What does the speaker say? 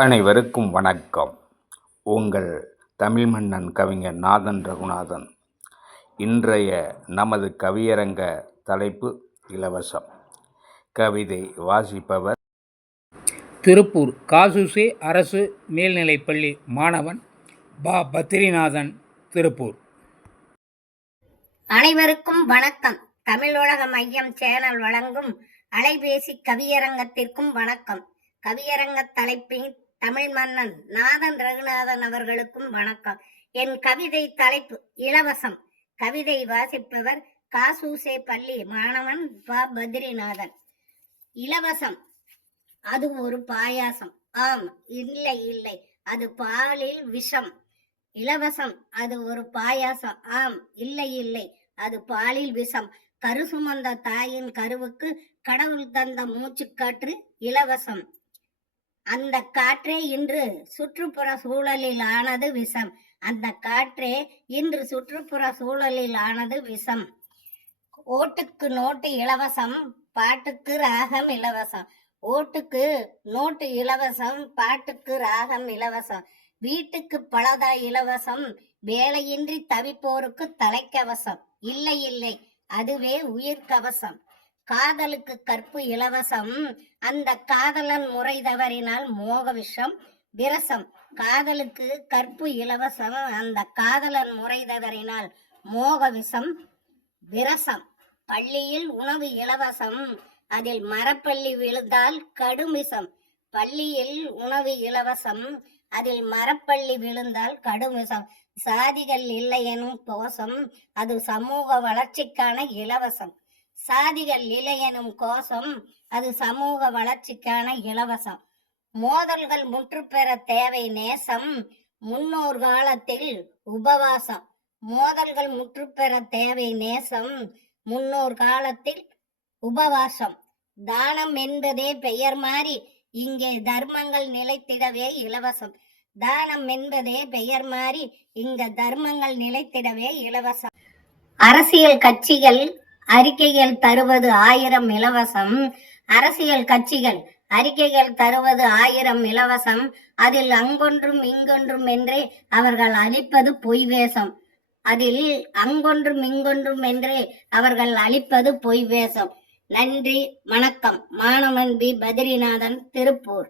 அனைவருக்கும் வணக்கம். உங்கள் தமிழ் மன்னன் கவிஞர் நாதன் ரகுநாதன். இன்றைய நமது கவியரங்க தலைப்பு இலவசம். கவிதை வாசிப்பவர் திருப்பூர் காசூசே அரசு மேல்நிலைப்பள்ளி மாணவன் பா. பத்ரிநாதன், திருப்பூர். அனைவருக்கும் வணக்கம். தமிழ் உலக மையம் சேனல் வழங்கும் அலைபேசி கவியரங்கத்திற்கும் வணக்கம். கவியரங்க தலைப்பின் தமிழ் மன்னன் நாதன் ரகுநாதன் அவர்களுக்கும் வணக்கம். என் கவிதை தலைப்பு இலவசம். கவிதை வாசிப்பவர் காசூசே பள்ளி மாணவன் பா. பத்ரிநாதன். இலவசம் அது ஒரு பாயாசம். ஆம், இல்லை இல்லை, அது பாலில் விஷம். இலவசம் அது ஒரு பாயாசம். ஆம், இல்லை இல்லை, அது பாலில் விஷம். கரு சுமந்த தாயின் கருவுக்கு கடவுள் தந்த மூச்சுக்காற்று இலவசம். அந்த காற்றே இன்று சுற்றுப்புற சூழலில் ஆனது விஷம். அந்த காற்றே இன்று சுற்றுப்புற சூழலில் ஆனது விஷம். ஓட்டுக்கு நோட்டு இலவசம், பாட்டுக்கு ராகம் இலவசம். ஓட்டுக்கு நோட்டு இலவசம், பாட்டுக்கு ராகம் இலவசம். வீட்டுக்கு பலதா இலவசம், வேலையின்றி தவிப்போருக்கு தலைக்கவசம். இல்லை இல்லை, அதுவே உயிர் கவசம். காதலுக்கு கற்பு இலவசம், அந்த காதலன் முறை தவறினால் மோக விஷம் விரசம். காதலுக்கு கற்பு இலவசம், அந்த காதலன் முறை தவறினால் மோக விஷம் விரசம். பள்ளியில் உணவு இலவசம், அதில் மரப்பள்ளி விழுந்தால் கடும் விஷம். பள்ளியில் உணவு இலவசம், அதில் மரப்பள்ளி விழுந்தால் கடும் விஷம். சாதிகள் இல்லை எனும் கோஷம், அது சமூக வளர்ச்சிக்கான இலவசம். சாதிகள் இல்லை எனும் கோஷம், அது சமூக வளர்ச்சிக்கான இலவசம். மோதல்கள் முற்றுப்பெற தேவை நேசம், முன்னோர் காலத்தில் உபவாசம். மோதல்கள் முற்றுப்பெற தேவை நேசம், முன்னோர் காலத்தில் உபவாசம். தானம் என்பதே பெயர் மாறி இங்கே தர்மங்கள் நிலைத்திடவே இலவசம். தானம் என்பதே பெயர் மாறி இங்க தர்மங்கள் நிலைத்திடவே இலவசம். அரசியல் கட்சிகள் அறிக்கைகள் தருவது 1000 இலவசம். அரசியல் கட்சிகள் அறிக்கைகள் தருவது 1000 இலவசம். அதில் அங்கொன்றும் இங்கொன்றும் என்றே அவர்கள் அளிப்பது பொய் வேஷம். அதில் அங்கொன்றும் இங்கொன்றும் என்றே அவர்கள் அளிப்பது பொய் வேஷம். நன்றி, வணக்கம். மாணவன் பி. பத்ரிநாதன், திருப்பூர்.